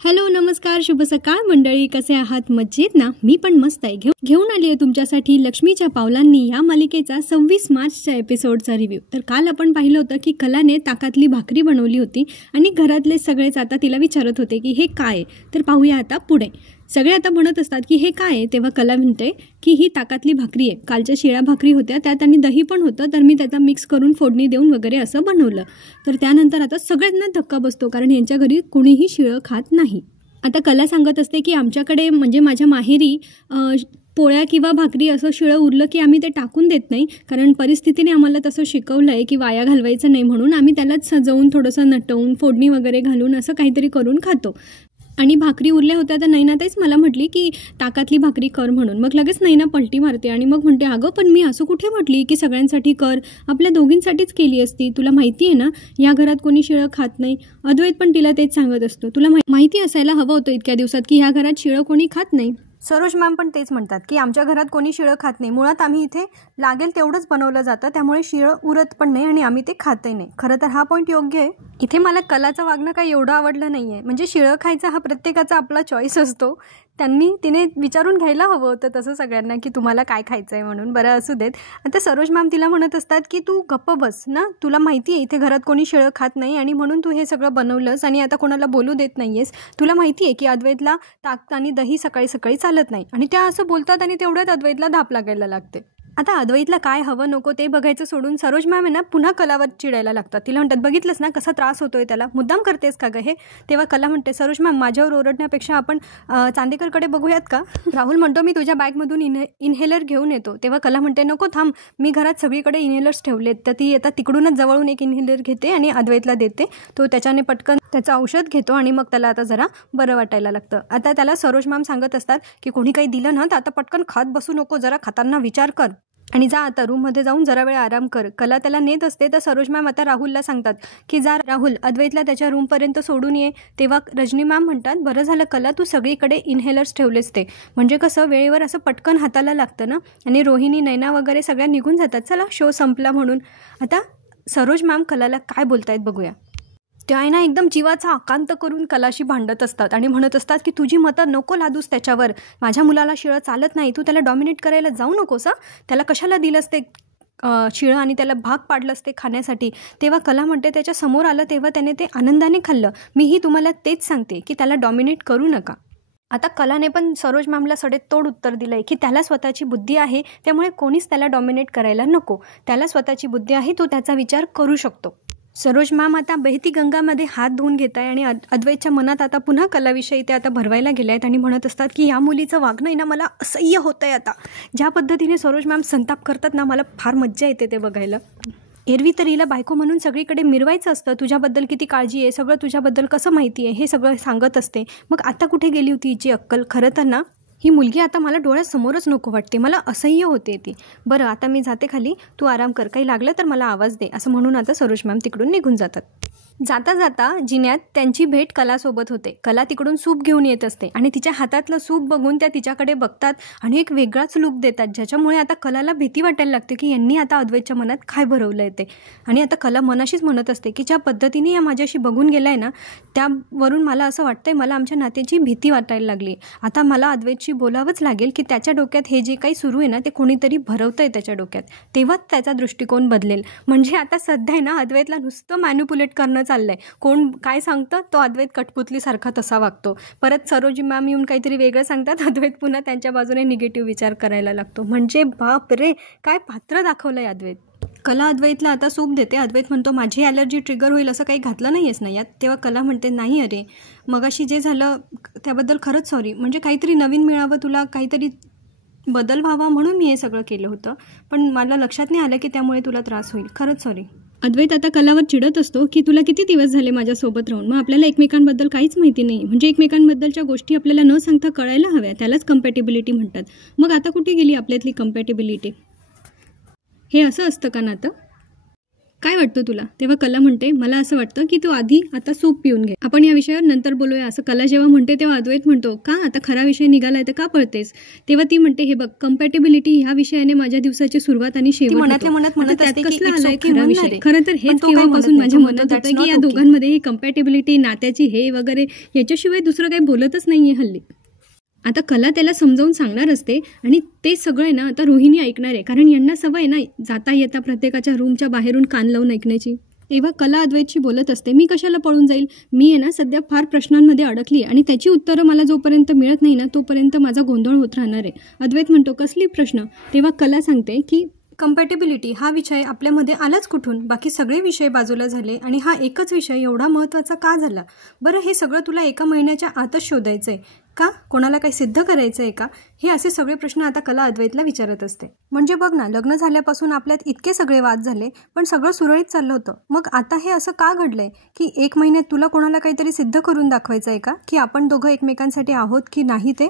Hello, नमस्कार, शुभ सकाळ मंडळी. कसे आहात? मजेत ना? मी पण मस्त आहे. घेऊन आली आहे तुमच्यासाठी लक्ष्मीच्या पावलांनी या मालिकेचा 26 मार्चच्या एपिसोडचा रिव्ह्यू. तर काल आपण पाहिलं होतं की कलाने ताकातली भाकरी बनवली होती आणि घरातले सगळेच आता तिला विचारत होते की हे काय. तर पाहूया आता पुढे. सगळे आता म्हणत असतात की हे काय आहे, तेव्हा कला म्हणते की ही ताकातली भाकरी आहे. कालच्या शिळ्या भाकरी होत्या, त्यात आणि दही पण होतं, तर मी त्याचा मिक्स करून फोडणी देऊन वगैरे असं बनवलं. तर त्यानंतर आता सगळ्यांना धक्का बसतो, कारण यांच्या घरी कुणीही शिळं खात नाही. आता कला सांगत असते की आमच्याकडे म्हणजे माझ्या माहेरी पोळ्या किंवा भाकरी असं शिळं उरलं की आम्ही ते टाकून देत नाही, कारण परिस्थितीने आम्हाला तसं शिकवलं आहे की वाया घालवायचं नाही, म्हणून आम्ही त्यालाच सजवून थोडंसं नटवून फोडणी वगैरे घालून असं काहीतरी करून खातो. आणि भाकरी उरल्या होत्या तर नैनाताईच मला म्हटली की ताकातली भाकरी कर म्हणून. मग लगेच नैना पलटी मारते आणि मग म्हणते, अगं पण मी असं कुठे म्हटली की सगळ्यांसाठी कर, आपल्या दोघींसाठीच केली असती. तुला माहिती आहे ना या घरात कोणी शिळं खात नाही. अद्वैत पण तिला तेच सांगत असतो, तुला माहिती असायला हवं होतं इतक्या दिवसात की ह्या घरात शिळं कोणी खात नाही. सरोज मॅम पण तेच म्हणतात की आमच्या घरात कोणी शिळं खात नाही. मुळात आम्ही इथे लागेल तेवढंच बनवलं जातं, त्यामुळे शिळं उरत पण नाही आणि आम्ही ते खातही नाही. खरं तर हा पॉईंट योग्य आहे. इथे मला कलाचं वागणं काही एवढं आवडलं नाही आहे. म्हणजे शिळं खायचा हा प्रत्येकाचा आपला चॉईस असतो. तिने विचारून घ्यायला हवं होतं तसं सगळ्यांना की तुम्हाला काय खायचं आहे म्हणून. बरं असू देत. आता सरोज मॅम तिला म्हणत असतात की तू गप्प बस ना, तुला माहिती आहे इथे घरात कोणी शिळं खात नाही आणि म्हणून तू हे सगळं बनवलंस आणि आता कोणाला बोलू देत नाही आहेस. तुला माहिती आहे की अद्वैतला ताक आणि दही सकाळी सकाळी चालत नाही. आणि त्या असं बोलतात आणि तेवढ्यात अद्वैतला धाप लागायला लागते. आता अद्वैतला काय हवं नको ते बघायचं सोडून सरोज मॅम आहे ना पुन्हा कलावर चिडायला लागतात. तिला म्हणतात, बघितलंस ना कसा त्रास होतोय त्याला, मुद्दाम करतेस का गं हे. तेव्हा कला म्हणते, सरोज मॅम माझ्यावर ओरडण्यापेक्षा आपण चांदेकरकडे बघूयात का. राहुल म्हणतो, मी तुझ्या बॅगमधून इन्हेलर घेऊन येतो. तेव्हा कला म्हणते, नको थांब, मी घरात सगळीकडे इन्हेलर्स ठेवलेत. तर ती आता तिकडूनच जवळून एक इन्हेलर घेते आणि अद्वैतला देते. तो त्याच्याने पटकन त्याचं औषध घेतो आणि मग त्याला आता जरा बरं वाटायला लागतं. आता त्याला सरोज मॅम सांगत असतात की कोणी काही दिलं ना तर आता पटकन खात बसू नको, जरा खाताना विचार कर आणि जा आता रूममध्ये जाऊन जरा वेळ आराम कर. कला त्याला नेत असते तर सरोज मॅम आता राहुलला सांगतात की जा राहुल, अद्वैतला त्याच्या रूमपर्यंत सोडून ये. तेव्हा रजनी मॅम म्हणतात, बरं झालं कला तू सगळीकडे इन्हेलर्स ठेवलेस ते, म्हणजे कसं वेळेवर असं पटकन हाताला लागतं ना. आणि रोहिणी, नैना वगैरे सगळ्या निघून जातात, चला शो संपला म्हणून. आता सरोज मॅम कलाला काय बोलतायत बघूया. त्या आहे ना एकदम जीवाचा आकांत करून कलाशी भांडत असतात आणि म्हणत असतात की तुझी मतं नको लादूस त्याच्यावर. माझ्या मुलाला शिळं चालत नाही, तू त्याला डॉमिनेट करायला जाऊ नकोस. त्याला कशाला दिलंस ते शिळं आणि त्याला भाग पाडलंस ते खाण्यासाठी. तेव्हा कला म्हणते, त्याच्या समोर आलं तेव्हा त्याने ते आनंदाने खाल्लं. मीही तुम्हाला तेच सांगते की त्याला डॉमिनेट करू नका. आता कलाने पण सरोज मॅमला सडेतोड उत्तर दिलं आहे की त्याला स्वतःची बुद्धी आहे, त्यामुळे कोणीच त्याला डॉमिनेट करायला नको. त्याला स्वतःची बुद्धी आहे, तो त्याचा विचार करू शकतो. सरोज मॅम आता बहती गंगामध्ये हात धुवून घेत आहे आणि अद्वैतच्या मनात आता पुन्हा कलाविषयी ते आता भरवायला गेले आहेत आणि म्हणत असतात की या मुलीचं वागणं आहे ना मला असह्य होतं आहे. आता ज्या पद्धतीने सरोज मॅम संताप करतात ना, मला फार मज्जा येते ते बघायला. एरवी तर हिला बायको म्हणून सगळीकडे मिरवायचं असतं, तुझ्याबद्दल किती काळजी आहे, सगळं तुझ्याबद्दल कसं माहिती आहे हे सगळं सांगत असते. मग आता कुठे गेली होती हिची अक्कल. खरं तर ना ही मुलगी आता मला डोळ्यासमोरच नको वाटते, मला असह्य होते ती. बरं आता मी जाते खाली, तू आराम कर, काही लागलं तर मला आवाज दे, असं म्हणून आता सरोज मॅम तिकडून निघून जातात. जाता जाता जिन्यात त्यांची भेट कलासोबत होते. कला तिकडून सूप घेऊन येत असते आणि तिच्या हातातलं सूप बघून त्या तिच्याकडे बघतात आणि एक वेगळाच लूक देतात, ज्याच्यामुळे आता कलाला भीती वाटायला लागते की यांनी आता अद्वैतच्या मनात काय भरवलं आहे ते. आणि आता कला मनाशीच म्हणत असते की ज्या पद्धतीने या माझ्याशी बघून गेलाय ना त्यावरून मला असं वाटतंय मला आमच्या नात्याची भीती वाटायला लागली. आता मला अद्वैतशी बोलावंच लागेल की त्याच्या डोक्यात हे जे काही सुरू आहे ना ते कोणीतरी भरवतंय त्याच्या डोक्यात, तेव्हाच त्याचा दृष्टिकोन बदलेल. म्हणजे आता सध्या आहे ना अद्वैतला नुसतं मॅन्युपुलेट करणं चाललंय. कोण काय सांगतं तो अद्वैत कठपुतलीसारखा तसा वागतो. परत सरोज मॅम येऊन काहीतरी वेगळं सांगतात, अद्वैत पुन्हा त्यांच्या बाजूने निगेटिव्ह विचार करायला लागतो. म्हणजे बाप रे, काय पात्र दाखवलंय अद्वैत. कला अद्वैतला आता सूप देते. अद्वैत म्हणतो, माझी ॲलर्जी ट्रिगर होईल असं काही घातलं नाही आहेस ना यात. तेव्हा कला म्हणते, नाही अरे मगाशी जे झालं त्याबद्दल खरंच सॉरी, म्हणजे काहीतरी नवीन मिळावं तुला, काहीतरी बदल व्हावा म्हणून मी हे सगळं केलं होतं, पण मला लक्षात नाही आलं की त्यामुळे तुला त्रास होईल, खरंच सॉरी. अद्वैत आता कलावर चिडत असतो की तुला किती दिवस झाले माझ्यासोबत राहून, मग आपल्याला एकमेकांबद्दल काहीच माहिती नाही, म्हणजे एकमेकांबद्दलच्या गोष्टी आपल्याला न सांगता कळायला हव्या, त्यालाच कम्पॅटिबिलिटी म्हणतात. मग आता कुठे गेली आपल्यातली कम्पॅटिबिलिटी. हे असं असतं का नातं. काय वाटतं तुला? तेव्हा कला म्हणते, मला असं वाटतं की तू आधी आता सूप पिऊन घे, आपण या विषयावर नंतर बोलूया. असं कला जेव्हा म्हणते तेव्हा अद्वैत म्हणतो, का आता खरा विषय निघालाय तर का पळतेस? तेव्हा ती म्हणते, हे बघ, कम्पॅटेबिलिटी ह्या विषयाने माझ्या दिवसाची सुरुवात आणि शेवट मनातल्या मनात म्हणत असते की आलाय खरा विषय. खरं तर हेच केव्हापासून माझ्या मनात होतं की या दोघांमध्ये ही कम्पॅटेबिलिटी, नात्याची हे वगैरे याच्याशिवाय दुसरं काही बोलतच नाहीये हल्ली. आता कला त्याला समजावून सांगणार असते आणि ते सगळं ना आता रोहिणी ऐकणार आहे, कारण यांना सवय ना जाता येता प्रत्येकाच्या रूमच्या बाहेरून कान लावून ऐकण्याची. तेव्हा कला अद्वैतशी बोलत असते, मी कशाला पळून जाईल, मी आहे ना सध्या फार प्रश्नांमध्ये अडकली आणि त्याची उत्तरं मला जोपर्यंत मिळत नाही ना तोपर्यंत माझा गोंधळ होत राहणार आहे. अद्वैत म्हणतो, कसली प्रश्न? तेव्हा कला सांगते की कम्पॅटेबिलिटी हा विषय आपल्यामध्ये आलाच कुठून? बाकी सगळे विषय बाजूला झाले आणि हा एकच विषय एवढा महत्त्वाचा का झाला? बरं, हे सगळं तुला 1 महिन्याच्या आतच शोधायचं आहे का? कोणाला काही सिद्ध करायचं आहे का? हे असे सगळे प्रश्न आता कला अद्वैतला विचारत असते. म्हणजे बघ ना, लग्न झाल्यापासून आपल्यात इतके सगळे वाद झाले पण सगळं सुरळीत चाललं होतं. मग आता हे असं का घडलंय की 1 महिन्यात तुला कोणाला काहीतरी सिद्ध करून दाखवायचं आहे का की आपण दोघं एकमेकांसाठी आहोत की नाही ते?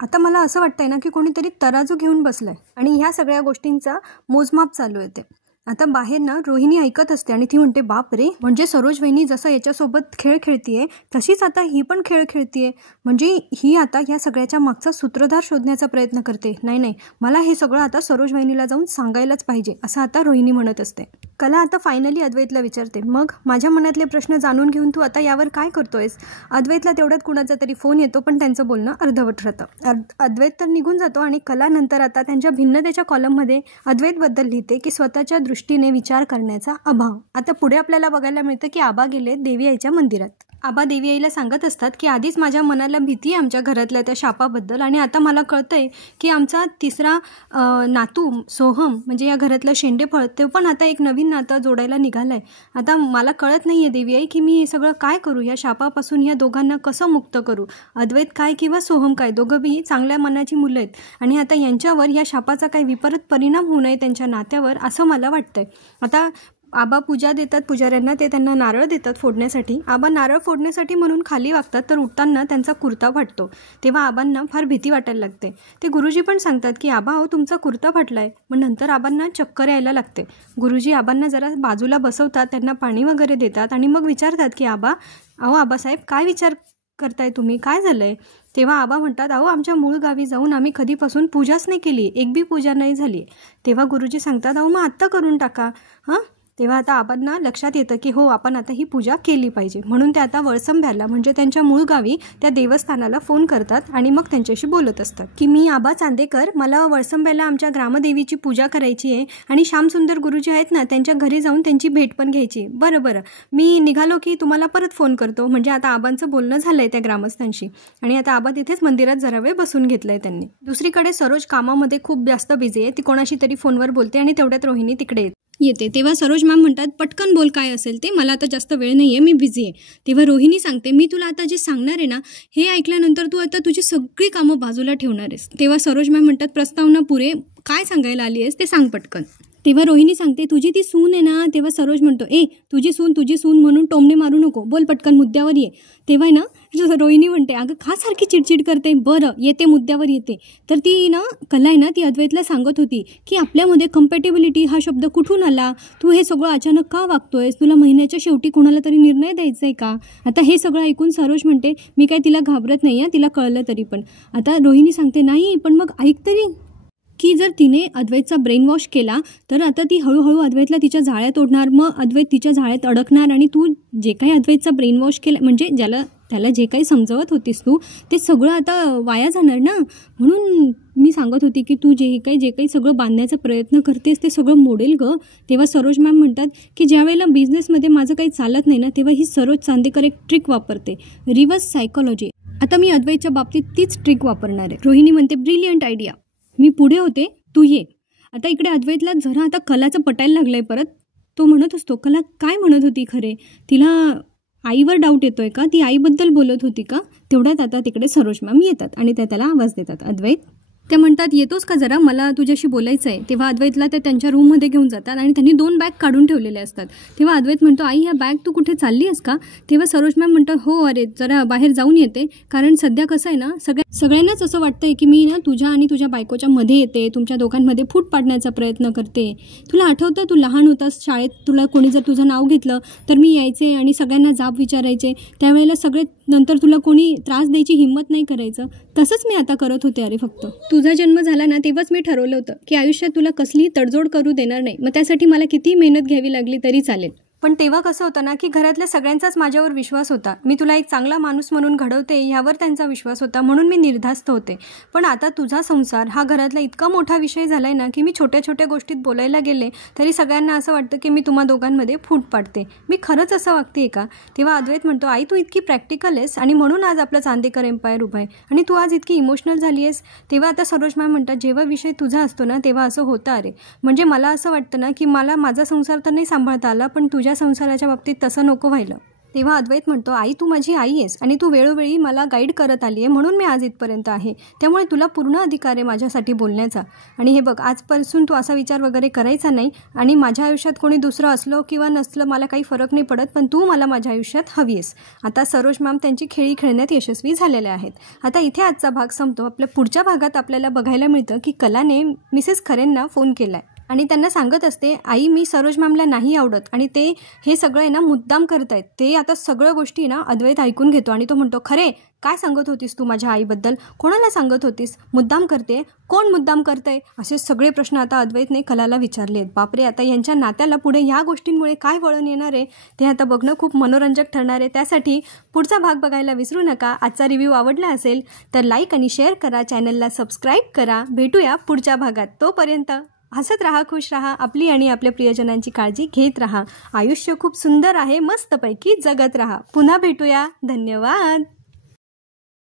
आता मला असं वाटतंय ना की कोणीतरी तराजू घेऊन बसलाय आणि ह्या सगळ्या गोष्टींचा मोजमाप चालू आहे ते. आता बाहेर ना रोहिणी ऐकत असते आणि ती म्हणते, बाप रे, म्हणजे सरोज वहिनी जसं याच्यासोबत खेळ खेळतीये तशीच आता ही पण खेळ खेळतीये. म्हणजे ही आता या सगळ्याच्या मागचा सूत्रधार शोधण्याचा प्रयत्न करते. नाही, मला हे सगळं आता सरोज वहिनीला जाऊन सांगायलाच पाहिजे, असं आता रोहिणी म्हणत असते. कला आता फायनली अद्वैतला विचारते, मग माझ्या मनातले प्रश्न जाणून घेऊन तू आता यावर काय करतोयस? अद्वैतला तेवढ्यात कुणाचा तरी फोन येतो पण त्यांचं बोलणं अर्धवट राहतं. अद्वैत तर निघून जातो आणि कला नंतर आता त्यांच्या भिन्नतेच्या कॉलममध्ये अद्वैतबद्दल लिहिते की स्वतःच्या दृष्टीने विचार करण्याचा अभाव. आता पुढे आपल्याला बघायला मिळतं की आबा गेले देवी आईच्या मंदिरात. आबा देवी आईला सांगत असतात की आधीच माझ्या मनाला भीती आहे आमच्या घरातल्या त्या शापाबद्दल आणि आता मला कळतंय की आमचा 3रा नातू सोहम म्हणजे या घरातलं शेंडेफळ ते पण आता एक नवीन नातं जोडायला निघालंय. आता मला कळत नाहीये देवी आई की मी हे सगळं काय करू, या शापापासून या दोघांना कसं मुक्त करू. अद्वैत काय किंवा सोहम काय, दोघं बी चांगल्या मनाची मुलं आहेत आणि आता यांच्यावर या शापाचा काही विपरीत परिणाम होऊ नये त्यांच्या नात्यावर, असं मला वाटतंय. आता आबा पूजा देतात पुजाऱ्यांना, ते त्यांना नारळ देतात फोडण्यासाठी. आबा नारळ फोडण्यासाठी म्हणून खाली वागतात तर उठताना त्यांचा कुर्ता फाटतो. तेव्हा आबांना फार भीती वाटायला लागते. ते गुरुजी पण सांगतात की आबा अहो तुमचा कुर्ता फाटलाय. मग नंतर आबांना चक्कर यायला लागते. गुरुजी आबांना जरा बाजूला बसवतात, त्यांना पाणी वगैरे देतात आणि मग विचारतात की अहो आबासाहेब काय विचार करताय तुम्ही, काय झालंय? तेव्हा आबा म्हणतात, अहो आमच्या मूळ गावी जाऊन आम्ही कधीपासून पूजाच नाही केली, एक बी पूजा नाही झाली. तेव्हा गुरुजी सांगतात, अहो मग आत्ता करून टाका. तेव्हा आता आबांना लक्षात येतं की हो आपण आता ही पूजा केली पाहिजे. म्हणून ते आता वळसंब्याला म्हणजे त्यांच्या मूळ गावी त्या देवस्थानाला फोन करतात आणि मग त्यांच्याशी बोलत असतात की मी आबा चांदेकर, मला वळसंब्याला आमच्या ग्रामदेवीची पूजा करायची आहे आणि श्यामसुंदर गुरुजी आहेत ना त्यांच्या घरी जाऊन त्यांची भेट पण घ्यायची. बरं मी निघालो की तुम्हाला परत फोन करतो. म्हणजे आता आबांचं बोलणं झालंय त्या ग्रामस्थांशी आणि आता आबा तिथेच मंदिरात जरा वेळ बसून घेतलंय त्यांनी. दुसरीकडे सरोज कामामध्ये खूप जास्त बिझी आहे. ती कोणाशी तरी फोनवर बोलते आणि तेवढ्यात रोहिणी तिकडे येते. तेव्हा सरोज मॅम म्हणतात, पटकन बोल काय असेल ते, मला आता जास्त वेळ नाही आहे, मी बिझी आहे. तेव्हा रोहिणी सांगते, मी तुला आता जे सांगणार आहे ना हे ऐकल्यानंतर तू आता तुझी सगळी कामं बाजूला ठेवणार आहेस. तेव्हा सरोज मॅम म्हणतात, प्रस्तावना पुरे, काय सांगायला आली आहेस ते सांग पटकन. तेव्हा रोहिणी सांगते, तुझी ती सून आहे ना. तेव्हा सरोज म्हणतो, तुझी सून म्हणून टोमणे मारू नको, बोल पटकन मुद्द्यावर ये. तेव्हा ना रोहिणी म्हणते, अगं का सारखी चिडचिड करते, बरं येते मुद्द्यावर येते. तर ती ना कला आहे ना ती अद्वैतला सांगत होती की आपल्यामध्ये कम्पॅटेबिलिटी हा शब्द कुठून आला, तू हे सगळं अचानक का वागतोयस, तुला महिन्याच्या शेवटी कोणाला तरी निर्णय द्यायचा आहे का. आता हे सगळं ऐकून सरोज म्हणते, मी काय तिला घाबरत नाही तिला कळलं तरी पण. आता रोहिणी सांगते, नाही पण मग ऐक तरी की जर तिने अद्वैतचा ब्रेन वॉश केला तर आता ती हळूहळू अद्वैतला तिच्या जाळ्यात ओढणार, मग अद्वैत तिच्या जाळ्यात अडकणार आणि तू जे काही अद्वैतचा ब्रेन वॉश केला म्हणजे त्याला जे काही समजवत होतीस तू ते सगळं आता वाया जाणार ना. म्हणून मी सांगत होती की तू जे काही सगळं बांधण्याचा प्रयत्न करतेस ते सगळं मोडेल ग. तेव्हा सरोज मॅम म्हणतात की ज्यावेळेला बिझनेसमध्ये माझं काही चालत नाही ना तेव्हा ही सरोज चांदेकर एक ट्रिक वापरते, रिव्हर्स सायकोलॉजी. आता मी अद्वैतच्या बाबतीत तीच ट्रिक वापरणार आहे. रोहिणी म्हणते, ब्रिलियंट आयडिया, मी पुढे होते तू ये. आता इकडे अद्वैतला जरा आता कलाचं पटायला लागलंय परत. तो म्हणत असतो, कला काय म्हणत होती खरे, तिला आईवर डाऊट येतोय का, ती आईबद्दल बोलत होती का. तेवढ्यात आता तिकडे सरोज मॅम येतात आणि त्या त्याला आवाज देतात, अद्वैत ते म्हणतात येतोस का जरा, मला तुझ्याशी बोलायचं आहे. तेव्हा अद्वैतला ते त्यांच्या रूममध्ये घेऊन जातात आणि त्यांनी 2 बॅग काढून ठेवलेले असतात. तेव्हा अद्वैत म्हणतो आई ह्या बॅग तू कुठे चालली आहेस का? तेव्हा सरोज मॅम म्हणतात हो अरे जरा बाहेर जाऊन येते, कारण सध्या कसं आहे ना सगळ्यांनाच असं वाटतंय की मी ना तुझ्या आणि तुझ्या बायकोच्या मध्ये येते, तुमच्या दोघांमध्ये फूट पाडण्याचा प्रयत्न करते. तुला आठवतं तू लहान होतास शाळेत, तुला कोणी जर तुझं नाव घेतलं तर मी यायचे आणि सगळ्यांना जाब विचारायचे, त्यावेळेला सगळे नंतर तुला कोणी त्रास द्यायची हिंमत नाही करायचं. तसंच मी आता करत होते अरे. फक्त तुझा जन्म झाला ना तेव्हाच मी ठरवलं होतं की आयुष्यात तुला कसलीही तडजोड करू देणार नाही. मग त्यासाठी मला किती मेहनत घ्यावी लागली तरी चालेल. पण तेव्हा कसं होतं ना की घरातल्या सगळ्यांचाच माझ्यावर विश्वास होता. मी तुला एक चांगला माणूस म्हणून घडवते ह्यावर त्यांचा विश्वास होता, म्हणून मी निर्धास्त होते. पण आता तुझा संसार हा घरातला इतका मोठा विषय झाला आहे ना की मी छोट्या छोट्या गोष्टीत बोलायला गेले तरी सगळ्यांना असं वाटतं की मी तुम्हा दोघांमध्ये फूट पाडते. मी खरंच असं वागते का? तेव्हा अद्वैत म्हणतो आई तू इतकी प्रॅक्टिकल आहेस आणि म्हणून आज आपलं चांदेकर एम्पायर उभं आहे आणि तू आज इतकी इमोशनल झाली आहेस. तेव्हा आता सरोज मॅम म्हणतात जेव्हा विषय तुझा असतो ना तेव्हा असं होतं अरे. म्हणजे मला असं वाटतं ना की मला माझा संसार तर नाही सांभाळता आला, पण तुझ्या संसाराच्या बाबतीत तसं नको व्हायला. तेव्हा अद्वैत म्हणतो आई तू माझी आई आहेस आणि तू वेळोवेळी मला गाईड करत आली आहे, म्हणून मी आज इथपर्यंत आहे. त्यामुळे तुला पूर्ण अधिकार आहे माझ्यासाठी बोलण्याचा. आणि हे बघ आजपासून तू असा विचार वगैरे करायचा नाही आणि माझ्या आयुष्यात कोणी दुसरं असलं किंवा नसलं मला काही फरक नाही पडत, पण तू मला माझ्या आयुष्यात हवी आहेस. आता सरोज मॅम त्यांची खेळी खेळण्यात यशस्वी झालेल्या आहेत. आता इथे आजचा भाग संपतो. आपल्या पुढच्या भागात आपल्याला बघायला मिळतं की कलाने मिसेस खरेंना फोन केला आहे आणि त्यांना सांगत असते आई मी सरोज मॅमला नाही आवडत आणि ते हे सगळं ना मुद्दाम करत आहेत. ते आता सगळ्या गोष्टी ना अद्वैत ऐकून घेतो आणि तो म्हणतो खरे काय सांगत होतीस तू माझ्या आईबद्दल, कोणाला सांगत होतीस, मुद्दाम करते, कोण मुद्दाम करतंय, असे सगळे प्रश्न आता अद्वैतने कलाला विचारले आहेत. बापरे आता यांच्या नात्याला पुढे ह्या गोष्टींमुळे काय वळण येणार आहे ते आता बघणं खूप मनोरंजक ठरणार आहे. त्यासाठी पुढचा भाग बघायला विसरू नका. आजचा रिव्ह्यू आवडला असेल तर लाईक आणि शेअर करा, चॅनलला सबस्क्राईब करा. भेटूया पुढच्या भागात. तोपर्यंत हसत राहा, खुश राहा, आपली आणि आपल्या प्रियजनांची काळजी घेत राहा. आयुष्य खूप सुंदर आहे, मस्तपैकी जगत राहा. पुन्हा भेटूया. धन्यवाद.